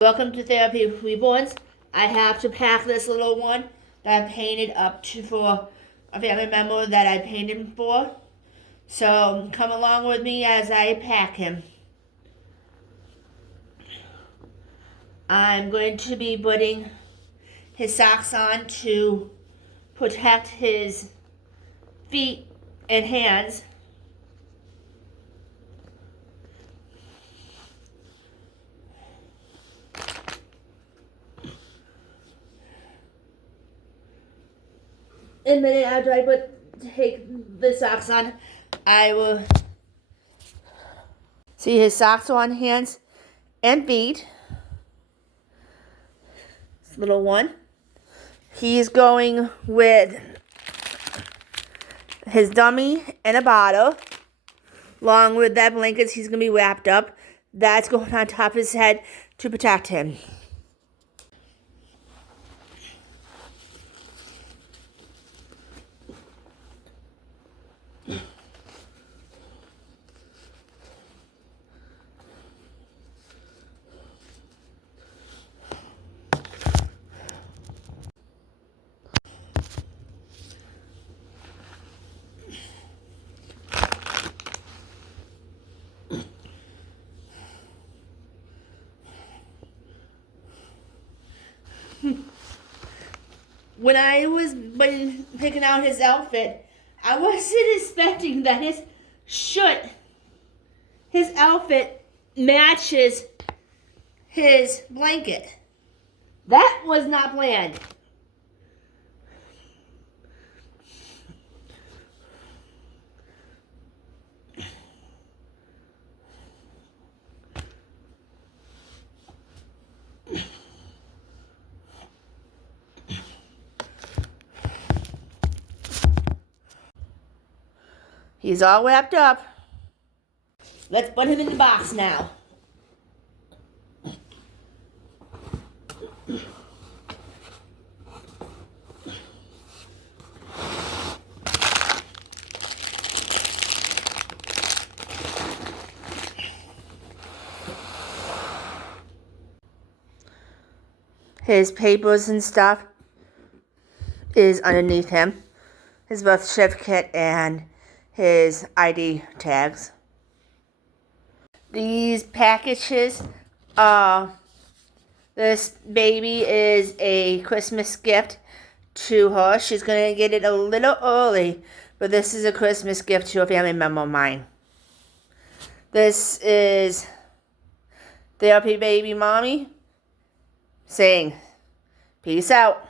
Welcome to Therapy Reborns. I have to pack this little one that I painted up to for a family member that I painted for. So come along with me as I pack him. I'm going to be putting his socks on to protect his feet and hands. In a minute after I take the socks on, I will see his socks on hands and feet. This little one. He's going with his dummy and a bottle, along with that blankets he's going to be wrapped up. That's going on top of his head to protect him. When I was picking out his outfit, I wasn't expecting that his outfit matches his blanket. That was not planned. He's all wrapped up. Let's put him in the box now. His papers and stuff is underneath him. His birth certificate and his ID tags. These packages, this baby is a Christmas gift to her. She's going to get it a little early, but this is a Christmas gift to a family member of mine. This is Therapy Baby Mommy saying, peace out.